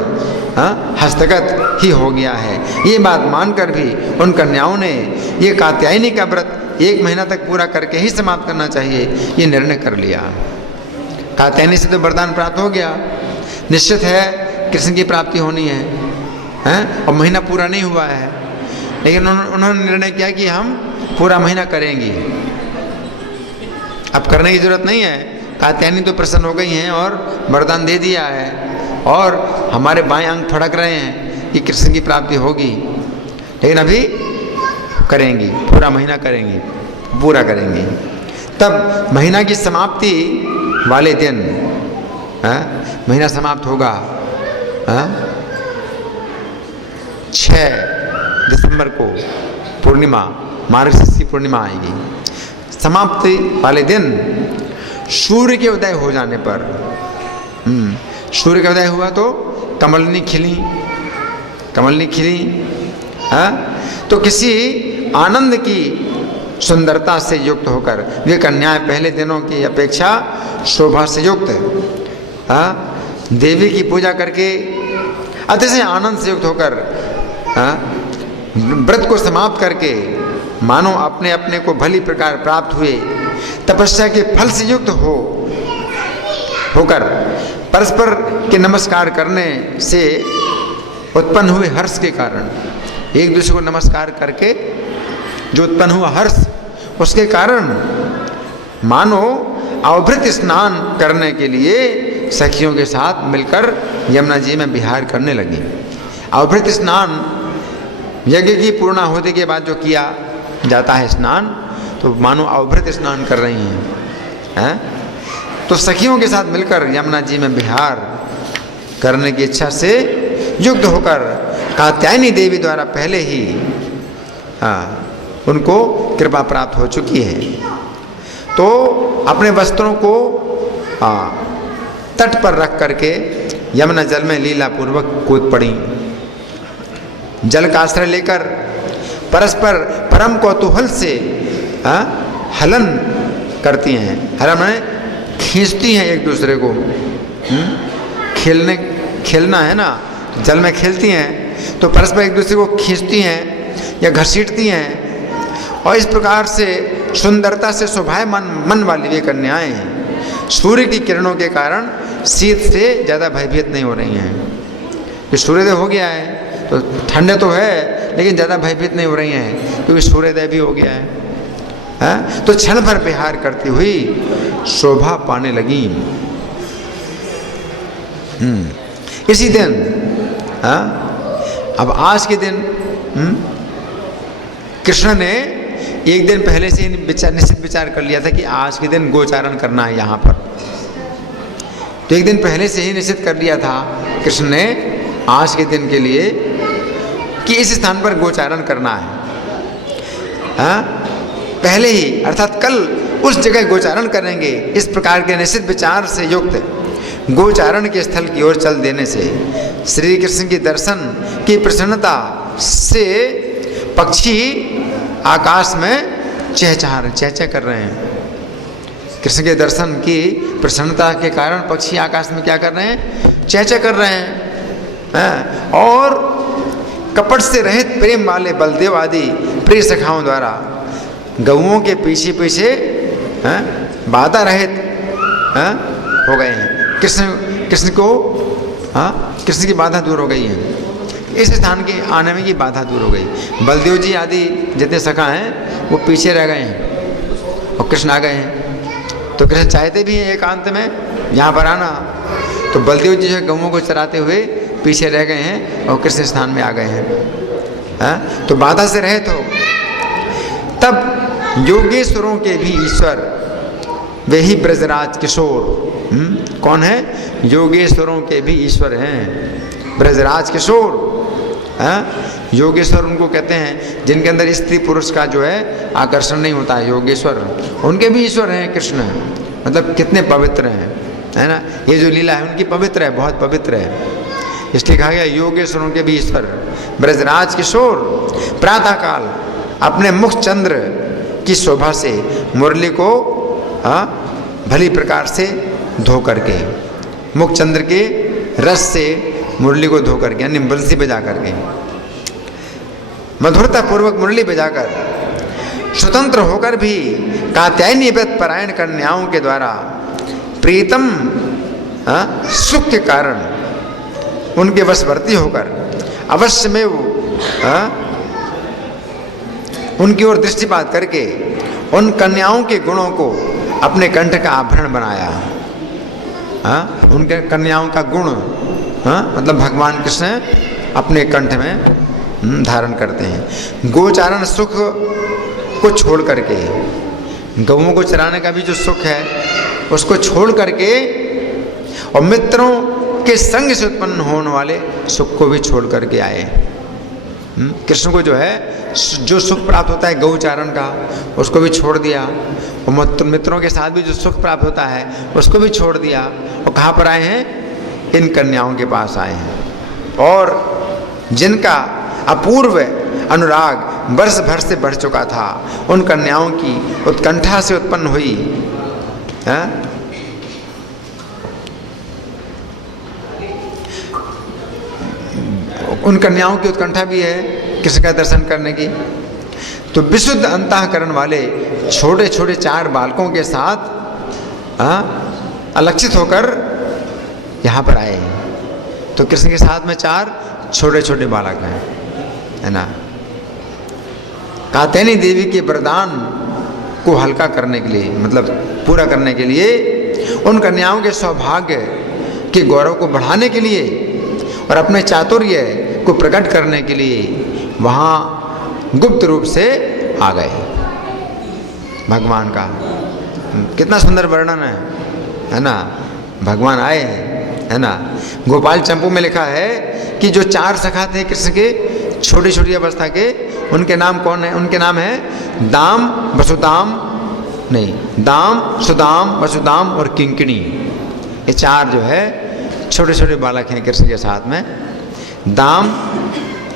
हस्तगत ही हो गया है। ये बात मानकर भी उन कन्याओं ने ये कात्यायनी का व्रत 1 महीना तक पूरा करके ही समाप्त करना चाहिए, ये निर्णय कर लिया। कात्यायनी से तो वरदान प्राप्त हो गया, निश्चित है कृष्ण की प्राप्ति होनी है, और महीना पूरा नहीं हुआ है, लेकिन उन्होंने निर्णय किया कि हम पूरा महीना करेंगे। अब करने की जरूरत नहीं है, कात्यायनी तो प्रसन्न हो गई हैं और वरदान दे दिया है, और हमारे बाएं अंग फड़क रहे हैं कि कृष्ण की प्राप्ति होगी, लेकिन अभी करेंगी, पूरा महीना करेंगी, पूरा करेंगी। तब महीना की समाप्ति वाले दिन महीना समाप्त होगा 6 दिसंबर को पूर्णिमा, मार्गशीर्ष की पूर्णिमा आएगी। समाप्ति वाले दिन सूर्य के उदय हो जाने पर, सूर्य का उदय हुआ तो कमलनी खिली, तो किसी आनंद की सुंदरता से युक्त होकर वे कन्याएं पहले दिनों की अपेक्षा शोभा से युक्त देवी की पूजा करके अतिशय आनंद से युक्त होकर व्रत को समाप्त करके मानो अपने अपने को भली प्रकार प्राप्त हुए तपस्या के फल से युक्त होकर परस्पर के नमस्कार करने से उत्पन्न हुए हर्ष के कारण, एक दूसरे को नमस्कार करके जो उत्पन्न हुआ हर्ष, उसके कारण मानो अवभृत स्नान करने के लिए सखियों के साथ मिलकर यमुना जी में विहार करने लगी। अवभृत स्नान यज्ञ की पूर्णाहुति के बाद जो किया जाता है स्नान, तो मानो अवभृत स्नान कर रही हैं। तो सखियों के साथ मिलकर यमुना जी में विहार करने की इच्छा से युक्त होकर कात्यायनी देवी द्वारा पहले ही उनको कृपा प्राप्त हो चुकी है। तो अपने वस्त्रों को तट पर रख करके यमुना जल में लीला पूर्वक कूद पड़ी। जल का आश्रय लेकर परस्पर परम कौतूहल से हलन करती हैं। हलन में खींचती हैं एक दूसरे को। खेलना है ना, जल में खेलती हैं तो परस्पर एक दूसरे को खींचती हैं या घसीटती हैं, और इस प्रकार से सुंदरता से शोभायमान मन वाली वे कन्याएं सूर्य की किरणों के कारण शीत से ज़्यादा भयभीत नहीं हो रही हैं। कि सूर्योदय हो गया है तो ठंडे तो है, लेकिन ज़्यादा भयभीत नहीं हो रही हैं क्योंकि सूर्योदय भी हो गया है। तो क्षण भर विहार करती हुई शोभा पाने लगी। इसी दिन अब आज के दिन कृष्ण ने एक दिन पहले से ही निश्चित विचार कर लिया था कि आज के दिन गोचारण करना है यहाँ पर। तो एक दिन पहले से ही निश्चित कर लिया था कृष्ण ने आज के दिन के लिए कि इस स्थान पर गोचारण करना है। पहले ही अर्थात कल उस जगह गोचारण करेंगे। इस प्रकार के निश्चित विचार से युक्त गोचारण के स्थल की ओर चल देने से श्री कृष्ण के दर्शन की प्रसन्नता से पक्षी आकाश में चहचहा कर रहे हैं। कृष्ण के दर्शन की प्रसन्नता के कारण पक्षी आकाश में क्या कर रहे हैं? चहचहा कर रहे हैं। और कपट से रहित प्रेम वाले बलदेव आदि प्रिय सखाओं द्वारा गौओं के पीछे पीछे बाधा रहित हो गए हैं। कृष्ण की बाधा दूर हो गई है। इस स्थान के आने में की बाधा दूर हो गई। बलदेव जी आदि जितने सखा हैं वो पीछे रह गए हैं और कृष्ण आ गए हैं। तो कृष्ण चाहते भी हैं एकांत में यहाँ पर आना, तो बलदेव जी जो है गौओं को चराते हुए पीछे रह गए हैं और कृष्ण स्थान में आ गए हैं। तो बाधा से रहित हो। तब योगेश्वरों के भी ईश्वर वे ही ब्रजराज किशोर। कौन है? योगेश्वरों के भी ईश्वर हैं ब्रजराज किशोर। योगेश्वर उनको कहते हैं जिनके अंदर स्त्री पुरुष का जो है आकर्षण नहीं होता है। योगेश्वर उनके भी ईश्वर हैं कृष्ण। मतलब कितने पवित्र हैं, है ना। ये जो लीला है उनकी पवित्र है, बहुत पवित्र है। इसलिए कहा गया योगेश्वरों के भी ईश्वर ब्रजराज किशोर प्रातःकाल अपने मुख चंद्र की शोभा से मुरली को भली प्रकार से धो करके, मुख चंद्र के रस से मुरली को धो करके, यानी बंसी बजा करके, मधुरता पूर्वक मुरली बजाकर स्वतंत्र होकर भी कात्यायनी व्रत परायण कन्याओं के द्वारा प्रीतम सुख के कारण उनके वशवर्ती होकर अवश्य में वो उनकी ओर दृष्टिपात करके उन कन्याओं के गुणों को अपने कंठ का आभरण बनाया। उनके कन्याओं का गुण मतलब भगवान कृष्ण अपने कंठ में धारण करते हैं। गोचारण सुख को छोड़ करके, गौओं को चराने का भी जो सुख है उसको छोड़ करके, और मित्रों के संग से उत्पन्न होने वाले सुख को भी छोड़ करके आए। कृष्ण को जो है जो सुख प्राप्त होता है गौचारण का उसको भी छोड़ दिया, और मित्रों के साथ भी जो सुख प्राप्त होता है उसको भी छोड़ दिया, और कहाँ पर आए हैं? इन कन्याओं के पास आए हैं। और जिनका अपूर्व अनुराग वर्ष भर से बढ़ चुका था, उन कन्याओं की उत्कंठा से उत्पन्न हुई उन कन्याओं की उत्कंठा भी है कृष्ण का दर्शन करने की। तो विशुद्ध अंतःकरण वाले छोटे छोटे 4 बालकों के साथ अलक्षित होकर यहाँ पर आए हैं। तो कृष्ण के साथ में 4 छोटे छोटे बालक हैं, है ना। कात्यायनी देवी के वरदान को हल्का करने के लिए, मतलब पूरा करने के लिए, उन कन्याओं के सौभाग्य के गौरव को बढ़ाने के लिए और अपने चातुर्य को प्रकट करने के लिए वहाँ गुप्त रूप से आ गए। भगवान का कितना सुंदर वर्णन है ना। भगवान आए हैं, है ना। गोपाल चंपू में लिखा है कि जो 4 सखा थे कृष्ण के छोटी छोटी अवस्था के, उनके नाम कौन है? उनके नाम है दाम, वसुदाम, नहीं दाम, सुदाम, वसुदाम और किंकिणी। ये 4 जो है छोटे छोटे बालक हैं कृष्ण के साथ में। दाम,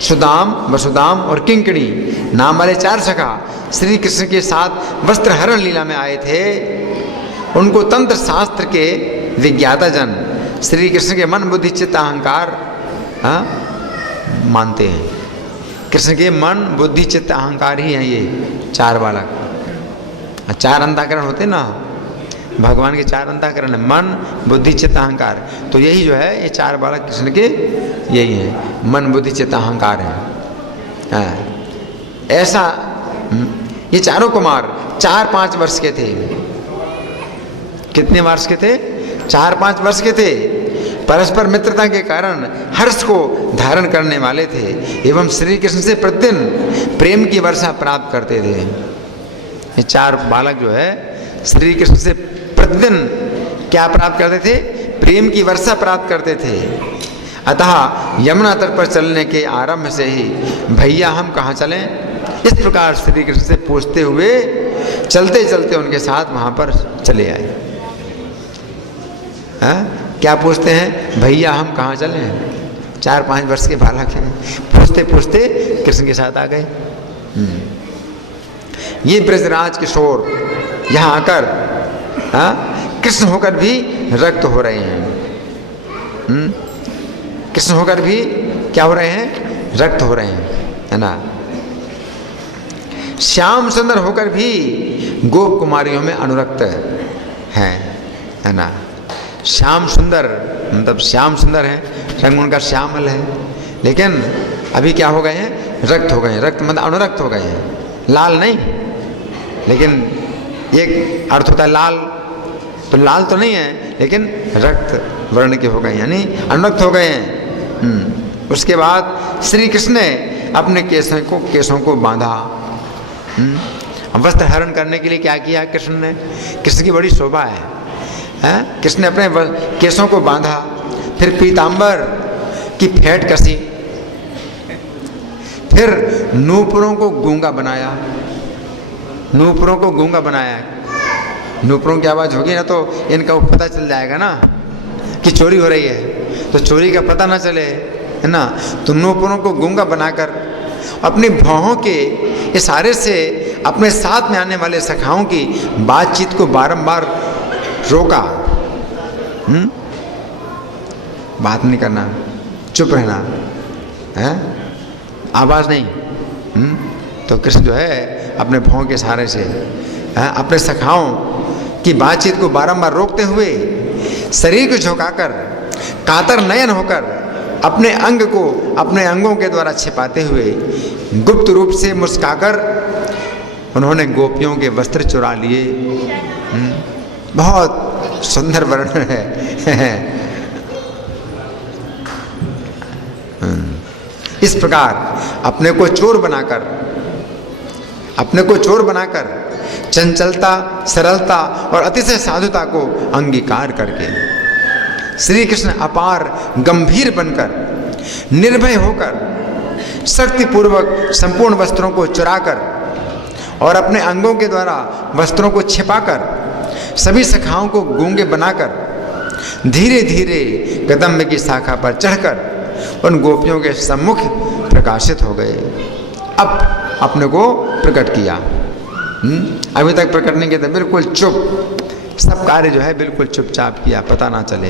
सुदाम, वसुदाम और किंकिणी नाम वाले 4 सखा श्री कृष्ण के साथ वस्त्र हरण लीला में आए थे। उनको तंत्र शास्त्र के विज्ञाता जन श्री कृष्ण के मन बुद्धि चित्त अहंकार मानते हैं। कृष्ण के मन बुद्धि चित्त अहंकार ही हैं ये 4 बालक। 4 अंतःकरण होते ना, भगवान के 4 अंतःकरण है, मन बुद्धि चित्त अहंकार। तो यही जो है ये 4 बालक कृष्ण के यही हैं, मन बुद्धि चित्त अहंकार है। ऐसा ये चारों कुमार 4-5 वर्ष के थे। कितने वर्ष के थे? 4-5 वर्ष के थे। परस्पर मित्रता के कारण हर्ष को धारण करने वाले थे एवं श्री कृष्ण से प्रतिदिन प्रेम की वर्षा प्राप्त करते थे। ये 4 बालक जो है श्री कृष्ण से प्रतिदिन क्या प्राप्त करते थे? प्रेम की वर्षा प्राप्त करते थे। अतः यमुना तट पर चलने के आरंभ से ही भैया हम कहाँ चलें, इस प्रकार श्री कृष्ण से पूछते हुए चलते चलते उनके साथ वहाँ पर चले आए। क्या पूछते हैं? भैया हम कहाँ चलें? 4-5 वर्ष के बालक हैं, पूछते पूछते कृष्ण के साथ आ गए। ये ब्रजराज किशोर यहाँ आकर कृष्ण होकर भी रक्त हो रहे हैं। कृष्ण होकर भी क्या हो रहे हैं? रक्त हो रहे हैं, है ना। श्याम सुंदर होकर भी गोप कुमारियों में अनुरक्त हैं, है ना। श्याम सुंदर मतलब श्याम सुंदर है, रंग उनका श्यामल है, लेकिन अभी क्या हो गए हैं? रक्त हो गए हैं। रक्त मतलब अनुरक्त हो गए हैं, लाल नहीं। लेकिन एक अर्थ होता है लाल, तो लाल तो नहीं है, लेकिन रक्त वर्ण के हो गए, यानी अनुरक्त हो गए हैं। उसके बाद श्री कृष्ण ने अपने केशों को बांधा। वस्त्र हरण करने के लिए क्या किया कृष्ण ने? कृष्ण की बड़ी शोभा है, कृष्ण ने अपने केशों को बांधा, फिर पीतांबर की फेंट कसी, फिर नूपुरों को गूंगा बनाया। नूपुरों को गूंगा बनाया। नूपुरों की आवाज़ होगी ना तो इनका पता चल जाएगा ना कि चोरी हो रही है, तो चोरी का पता ना चले, है ना। तो नूपुरों को गूंगा बनाकर अपनी भौहों के इशारे से अपने साथ में आने वाले सखाओं की बातचीत को बारंबार रोका। बात नहीं करना, चुप रहना, है, आवाज़ नहीं। तो कृष्ण जो है अपने भौं के सहारे से अपने सखाओं की बातचीत को बारंबार रोकते हुए शरीर को झुकाकर कातर नयन होकर अपने अंग को अपने अंगों के द्वारा छिपाते हुए गुप्त रूप से मुस्काकर उन्होंने गोपियों के वस्त्र चुरा लिए। बहुत सुंदर वर्णन है। इस प्रकार अपने को चोर बनाकर चंचलता, सरलता और अतिशय साधुता को अंगीकार करके श्री कृष्ण अपार गंभीर बनकर निर्भय होकर शक्तिपूर्वक संपूर्ण वस्त्रों को चुराकर और अपने अंगों के द्वारा वस्त्रों को छिपाकर सभी सखाओं को गूंगे बनाकर धीरे धीरे कदम्ब की शाखा पर चढ़कर उन गोपियों के सम्मुख प्रकाशित हो गए। अब अपने को प्रकट किया। अभी तक प्रकट नहीं किया था, बिल्कुल चुप, सब कार्य जो है बिल्कुल चुपचाप किया, पता ना चले।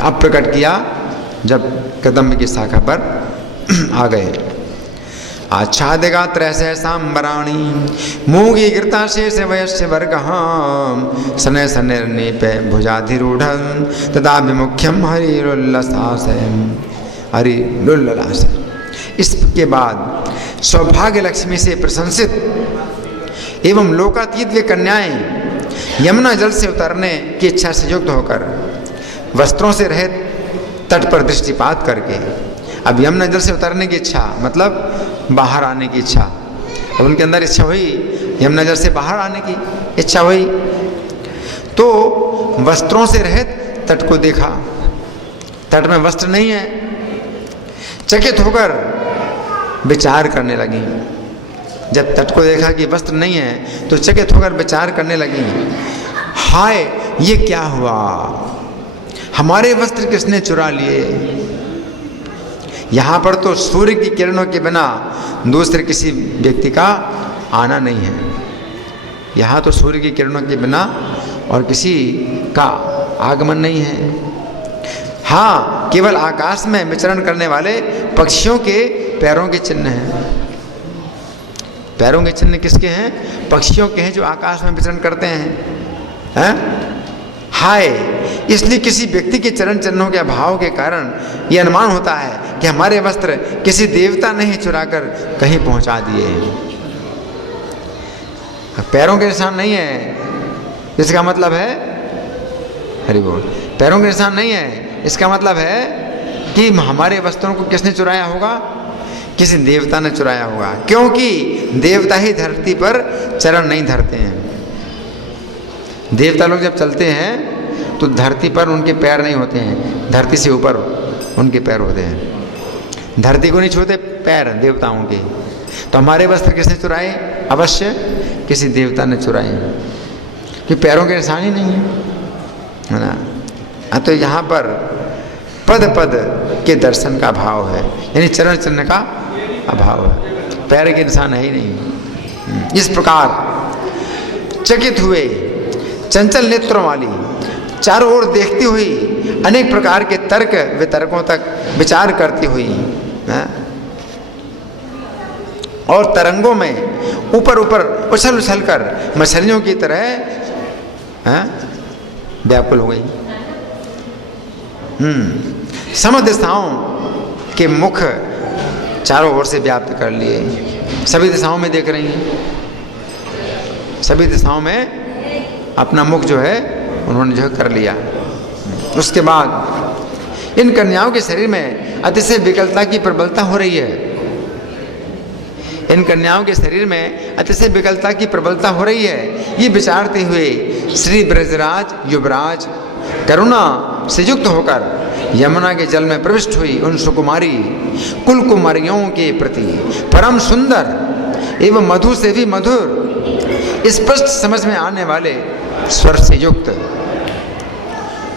अब प्रकट किया जब कदम्ब की शाखा पर आ गए। आच्छादिका त्रैसे सांबराणी मूगी गिरता शेष वयस्य वर्गहाम सनय सनिर्नीपे भुजाधिरूढ़ तदा विमुख्यम हरिलुल्लास। इसके बाद सौभाग्य लक्ष्मी से प्रशंसित एवं लोकातीत वे कन्याएं यमुना जल से उतरने की इच्छा से युक्त होकर वस्त्रों से रहित तट पर दृष्टिपात करके, अब यमुना जल से उतरने की इच्छा मतलब बाहर आने की इच्छा, अब उनके अंदर इच्छा हुई यमुना जल से बाहर आने की इच्छा हुई, तो वस्त्रों से रहित तट को देखा। तट में वस्त्र नहीं है। चकित होकर विचार करने लगी। जब तट को देखा कि वस्त्र नहीं है तो चकित होकर विचार करने लगी, हाय ये क्या हुआ, हमारे वस्त्र किसने चुरा लिए। यहाँ पर तो सूर्य की किरणों के बिना दूसरे किसी व्यक्ति का आना नहीं है। यहाँ तो सूर्य की किरणों के बिना और किसी का आगमन नहीं है। हाँ, केवल आकाश में विचरण करने वाले पक्षियों के पैरों के चिन्ह हैं। पैरों के चिन्ह किसके हैं? पक्षियों के हैं जो आकाश में विचरण करते हैं। हाय, इसलिए किसी व्यक्ति के चरण चिन्हों के अभाव के कारण यह अनुमान होता है कि हमारे वस्त्र किसी देवता ने ही चुराकर कहीं पहुंचा दिए। पैरों के निशान नहीं है, इसका मतलब है, हरि बोल, पैरों के निशान नहीं है, इसका मतलब है कि हमारे वस्त्रों को किसने चुराया होगा? किसी देवता ने चुराया होगा, क्योंकि देवता ही धरती पर चरण नहीं धरते हैं। देवता लोग जब चलते हैं तो धरती पर उनके पैर नहीं होते हैं, धरती से ऊपर उनके पैर होते हैं। धरती को नहीं छूते पैर देवताओं के। तो हमारे वस्त्र किसने चुराए? अवश्य किसी देवता ने चुराए, कि पैरों के निशान ही नहीं है ना। तो यहाँ पर पद पद के दर्शन का अभाव है, यानी चरण चिन्ह का अभाव है, पैर के निशान है ही नहीं। इस प्रकार चकित हुए चंचल नेत्रों वाली, चारों ओर देखती हुई, अनेक प्रकार के तर्क वितर्कों तक विचार करती हुई और तरंगों में ऊपर ऊपर उछल उछल कर मछलियों की तरह व्याकुल हो गई। समस्त दिशाओं के मुख चारों ओर से व्याप्त कर लिए, सभी दिशाओं में देख रही हैं, सभी दिशाओं में अपना मुख जो है उन्होंने जो है कर लिया। उसके बाद इन कन्याओं के शरीर में अतिशय विकलता की प्रबलता हो रही है। इन कन्याओं के शरीर में अतिशय विकलता की प्रबलता हो रही है। ये विचारते हुए श्री ब्रजराज युवराज करुणा से युक्त होकर यमुना के जल में प्रविष्ट हुई उन सुकुमारी कुल कुमारियों के प्रति परम सुंदर एवं मधु से भी मधुर, स्पष्ट समझ में आने वाले स्वर से युक्त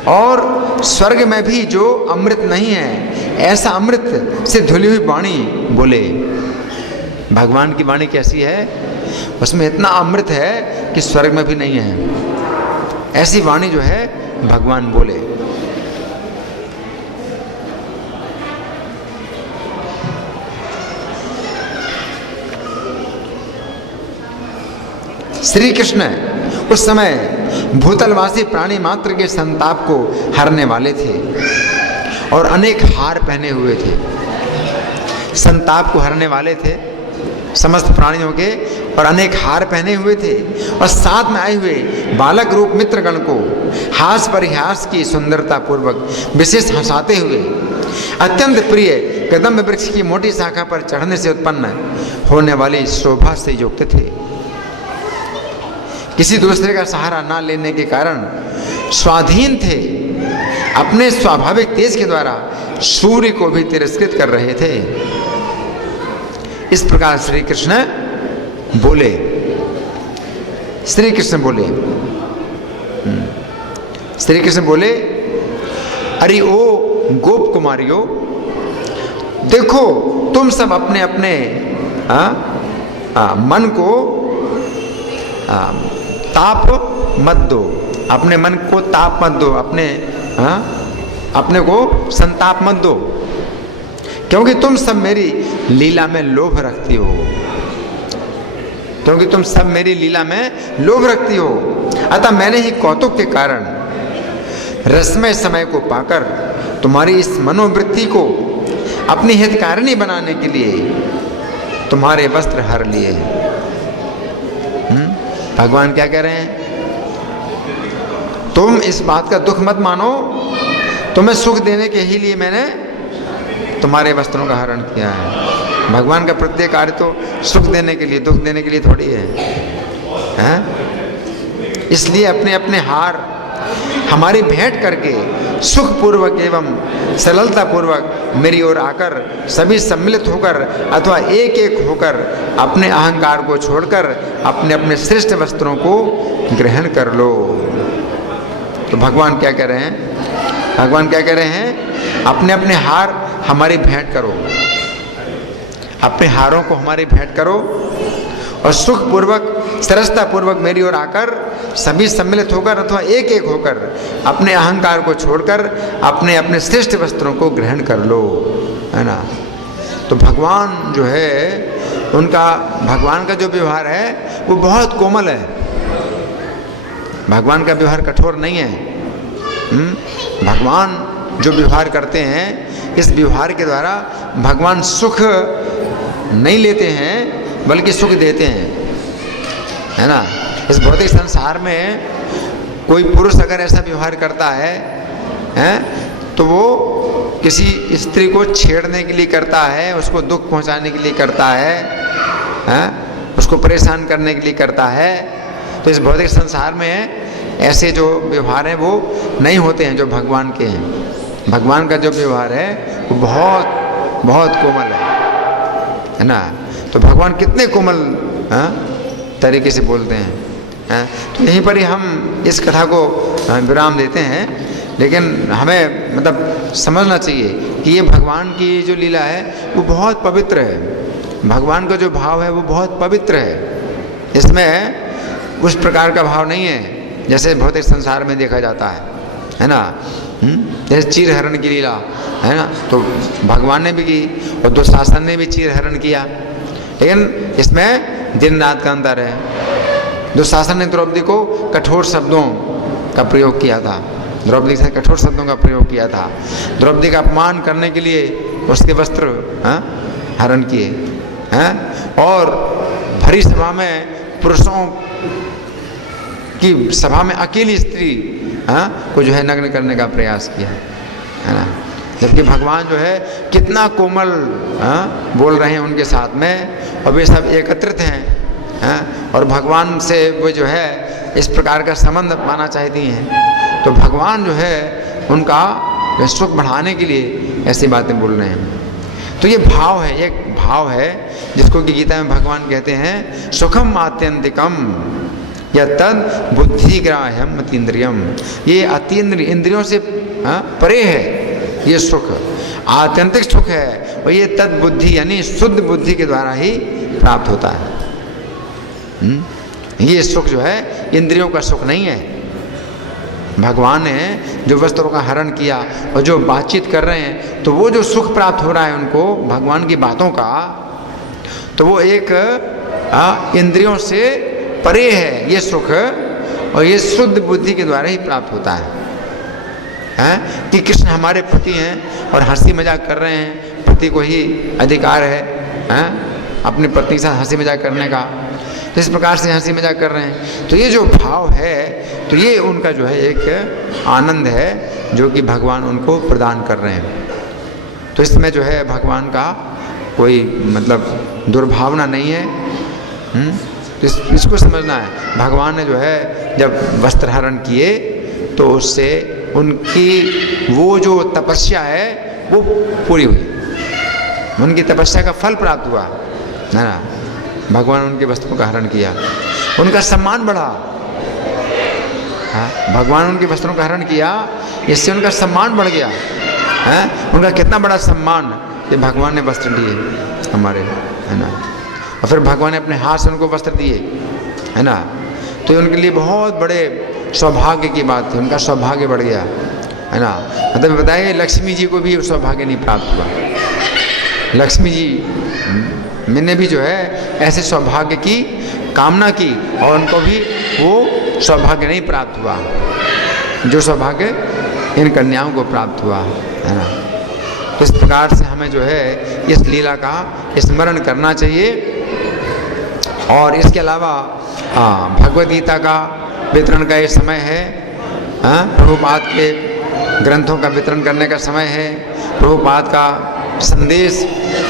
और स्वर्ग में भी जो अमृत नहीं है ऐसा अमृत से धुली हुई वाणी बोले। भगवान की वाणी कैसी है? उसमें इतना अमृत है कि स्वर्ग में भी नहीं है, ऐसी वाणी जो है भगवान बोले। श्री कृष्ण उस समय भूतलवासी प्राणी मात्र के संताप को हरने वाले थे और अनेक हार पहने हुए थे। संताप को हरने वाले थे समस्त प्राणियों के और अनेक हार पहने हुए थे और साथ में आए हुए बालक रूप मित्रगण को हास परिहास की सुंदरता पूर्वक विशेष हंसाते हुए अत्यंत प्रिय कदम्ब वृक्ष की मोटी शाखा पर चढ़ने से उत्पन्न होने वाली शोभा से युक्त थे। किसी दूसरे का सहारा ना लेने के कारण स्वाधीन थे, अपने स्वाभाविक तेज के द्वारा सूर्य को भी तिरस्कृत कर रहे थे। इस प्रकार श्री कृष्ण बोले। श्री कृष्ण बोले, अरे ओ गोप कुमारियों, देखो तुम सब अपने अपने मन को ताप मत दो, अपने मन को ताप मत दो, अपने को संताप मत दो, क्योंकि तुम सब मेरी लीला में लोभ रखती हो, क्योंकि तुम सब मेरी लीला में लोभ रखती हो। अतः मैंने ही कौतुक के कारण रसमय समय को पाकर तुम्हारी इस मनोवृत्ति को अपनी हितकारिणी बनाने के लिए तुम्हारे वस्त्र हर लिए। भगवान क्या कह रहे हैं? तुम इस बात का दुख मत मानो, तुम्हें सुख देने के ही लिए मैंने तुम्हारे वस्त्रों का हरण किया है। भगवान का प्रत्येक कार्य तो सुख देने के लिए, दुख देने के लिए थोड़ी है? इसलिए अपने अपने हार हमारी भेंट करके सुखपूर्वक एवं सरलतापूर्वक मेरी ओर आकर सभी सम्मिलित होकर अथवा एक एक होकर अपने अहंकार को छोड़कर अपने अपने श्रेष्ठ वस्त्रों को ग्रहण कर लो। तो भगवान क्या कह रहे हैं? भगवान क्या कह रहे हैं? अपने अपने हार हमारी भेंट करो, अपने हारों को हमारी भेंट करो और सुखपूर्वक सरसता पूर्वक मेरी ओर आकर सभी सम्मिलित होकर अथवा एक एक होकर अपने अहंकार को छोड़कर अपने अपने श्रेष्ठ वस्त्रों को ग्रहण कर लो, है ना। तो भगवान जो है उनका, भगवान का जो व्यवहार है वो बहुत कोमल है। भगवान का व्यवहार कठोर नहीं है। भगवान जो व्यवहार करते हैं, इस व्यवहार के द्वारा भगवान सुख नहीं लेते हैं बल्कि सुख देते हैं, है ना। इस भौतिक संसार में कोई पुरुष अगर ऐसा व्यवहार करता है तो वो किसी स्त्री को छेड़ने के लिए करता है, उसको दुख पहुंचाने के लिए करता है, उसको परेशान करने के लिए करता है। तो इस भौतिक संसार में ऐसे जो व्यवहार हैं वो नहीं होते हैं जो भगवान के हैं। भगवान का जो व्यवहार है वो बहुत बहुत कोमल है ना। तो भगवान कितने कोमल तरीके से बोलते हैं। तो यहीं पर ही हम इस कथा को विराम देते हैं, लेकिन हमें मतलब समझना चाहिए कि ये भगवान की जो लीला है वो बहुत पवित्र है। भगवान का जो भाव है वो बहुत पवित्र है। इसमें उस प्रकार का भाव नहीं है जैसे भौतिक संसार में देखा जाता है ना। जैसे चीर हरण की लीला है ना, तो भगवान ने भी की और दुशासन ने भी चीर हरण किया, लेकिन इसमें दिन रात का अंतर है। दुशासन ने द्रौपदी को कठोर शब्दों का प्रयोग किया था, द्रौपदी से कठोर शब्दों का प्रयोग किया था। द्रौपदी का अपमान करने के लिए उसके वस्त्र हरण किए और भरी सभा में, पुरुषों की सभा में अकेली स्त्री को जो है नग्न करने का प्रयास किया, है ना। जबकि भगवान जो है कितना कोमल बोल रहे हैं उनके साथ में, और वे सब एकत्रित हैं और भगवान से वो जो है इस प्रकार का संबंध पाना चाहती हैं। तो भगवान जो है उनका सुख बढ़ाने के लिए ऐसी बातें बोल रहे हैं। तो ये भाव है, एक भाव है जिसको कि गीता में भगवान कहते हैं सुखम आत्यंतिकम या तद बुद्धिग्राह्यम अतीन्द्रियम। ये अतीन्द्र इंद्रियों से परे है ये सुख, आत्यंतिक सुख है, और ये तद बुद्धि यानी शुद्ध बुद्धि के द्वारा ही प्राप्त होता है। ये सुख जो है इंद्रियों का सुख नहीं है। भगवान ने जो वस्त्रों का हरण किया और जो बातचीत कर रहे हैं, तो वो जो सुख प्राप्त हो रहा है उनको भगवान की बातों का, तो वो एक इंद्रियों से परे है ये सुख, और ये शुद्ध बुद्धि के द्वारा ही प्राप्त होता है कि कृष्ण हमारे पति हैं और हंसी मजाक कर रहे हैं, पति को ही अधिकार है अपनी पत्नी के साथ हंसी मजाक करने का। तो इस प्रकार से हंसी मजाक कर रहे हैं, तो ये जो भाव है, तो ये उनका जो है एक आनंद है जो कि भगवान उनको प्रदान कर रहे हैं। तो इसमें जो है भगवान का कोई मतलब दुर्भावना नहीं है। तो इसको समझना है। भगवान ने जो है जब वस्त्र हरण किए तो उससे उनकी वो जो तपस्या है वो पूरी हुई, उनकी तपस्या का फल प्राप्त हुआ, है ना। भगवान उनके वस्त्रों का हरण किया, उनका सम्मान बढ़ा। भगवान उनके वस्त्रों का हरण किया, इससे उनका सम्मान बढ़ गया। उनका कितना बड़ा सम्मान कि भगवान ने वस्त्र दिए हमारे, है ना। और फिर भगवान ने अपने हाथ से उनको वस्त्र दिए, है ना। तो उनके लिए बहुत बड़े सौभाग्य की बात थी, उनका सौभाग्य बढ़ गया, है ना। मतलब बताइए लक्ष्मी जी को भी सौभाग्य नहीं प्राप्त हुआ। लक्ष्मी जी मैंने भी जो है ऐसे सौभाग्य की कामना की और उनको भी वो सौभाग्य नहीं प्राप्त हुआ जो सौभाग्य इन कन्याओं को प्राप्त हुआ, है ना। तो इस प्रकार से हमें जो है इस लीला का स्मरण करना चाहिए। और इसके अलावा भगवद गीता का वितरण का ये समय है, प्रभुपाद के ग्रंथों का वितरण करने का समय है। प्रभुपाद का संदेश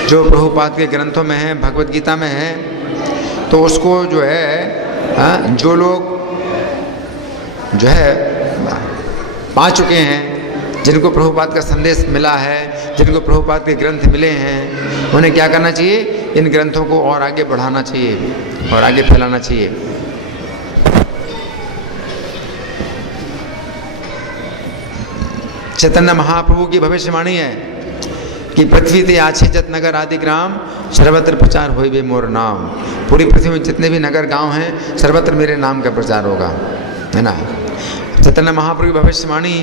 जो प्रभुपाद के ग्रंथों में है, भगवद गीता में है, तो उसको जो है जो लोग जो है पा चुके हैं, जिनको प्रभुपाद का संदेश मिला है, जिनको प्रभुपाद के ग्रंथ मिले हैं, उन्हें क्या करना चाहिए, इन ग्रंथों को और आगे बढ़ाना चाहिए और आगे फैलाना चाहिए। चैतन्य महाप्रभु की भविष्यवाणी है कि कि पृथ्वी ते आछे जत नगर आदि ग्राम सर्वत्र प्रचार होई बे मोर नाम। पूरी पृथ्वी में जितने भी नगर गांव हैं सर्वत्र मेरे नाम का प्रचार होगा, है ना। चैतन्य महाप्रभु की भविष्यवाणी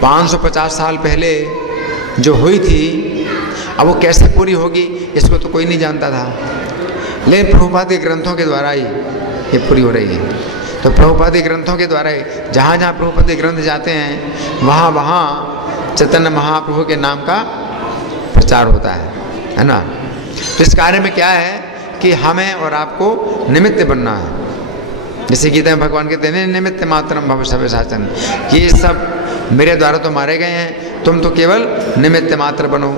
550 साल पहले जो हुई थी, अब वो कैसे पूरी होगी इसको तो कोई नहीं जानता था, लेकिन प्रभुपाद के ग्रंथों के द्वारा ही ये पूरी हो रही है। तो प्रभुपाद के ग्रंथों के द्वारा ही जहाँ जहाँ प्रभुपाद के ग्रंथ जाते हैं वहाँ वहाँ चैतन्य महाप्रभु के नाम का प्रचार होता है ना। तो इस कार्य में क्या है कि हमें और आपको निमित्त बनना है। जैसे गीता में भगवान कहते हैं निमित्त मात्रम भव सव्य साचन, कि ये सब मेरे द्वारा तो मारे गए हैं, तुम तो केवल निमित्त मात्र बनो।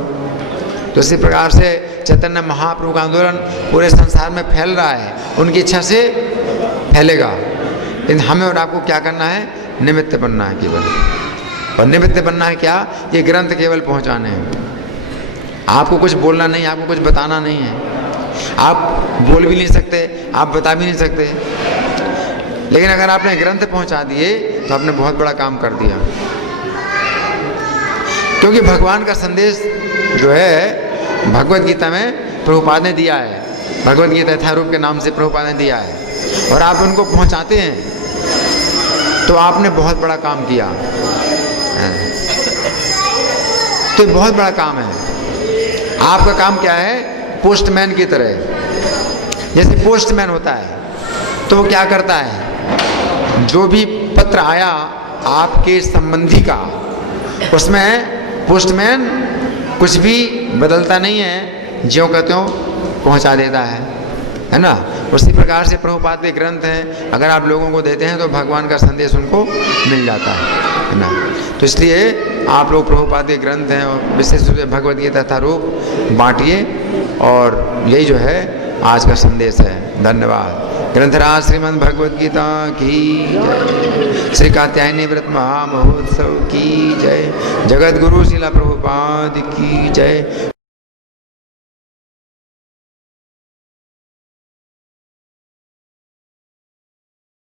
तो इसी प्रकार से चैतन्य महाप्रभु का आंदोलन पूरे संसार में फैल रहा है, उनकी इच्छा से फैलेगा, लेकिन हमें और आपको क्या करना है, निमित्त बनना है केवल। और निमित्त बनना है क्या, ये ग्रंथ केवल पहुंचाने हैं। आपको कुछ बोलना नहीं, आपको कुछ बताना नहीं है, आप बोल भी नहीं सकते, आप बता भी नहीं सकते, लेकिन अगर आपने ग्रंथ पहुंचा दिए तो आपने बहुत बड़ा काम कर दिया। क्योंकि भगवान का संदेश जो है भगवत गीता में प्रभुपाद ने दिया है, भगवत गीता यथारूप के नाम से प्रभुपाद ने दिया है, और आप उनको पहुंचाते हैं तो आपने बहुत बड़ा काम किया। तो बहुत बड़ा काम है। आपका काम क्या है, पोस्टमैन की तरह। जैसे पोस्टमैन होता है तो वो क्या करता है, जो भी पत्र आया आपके संबंधी का, उसमें पोस्टमैन कुछ भी बदलता नहीं है, ज्यों का त्यों पहुंचा देता है ना। उसी प्रकार से प्रभुपाद के ग्रंथ हैं, अगर आप लोगों को देते हैं तो भगवान का संदेश उनको मिल जाता है ना। तो इसलिए आप लोग प्रभुपाद के ग्रंथ हैं और विशेष रूप से भगवद गीता तथा रूप बांटिए, और यही जो है आज का संदेश है। धन्यवाद। ग्रंथराज श्रीमद् भगवद गीता की जय। श्री कात्यायनी व्रत महामहोत्सव की जय। जगत गुरु शिला प्रभुपाद की जय।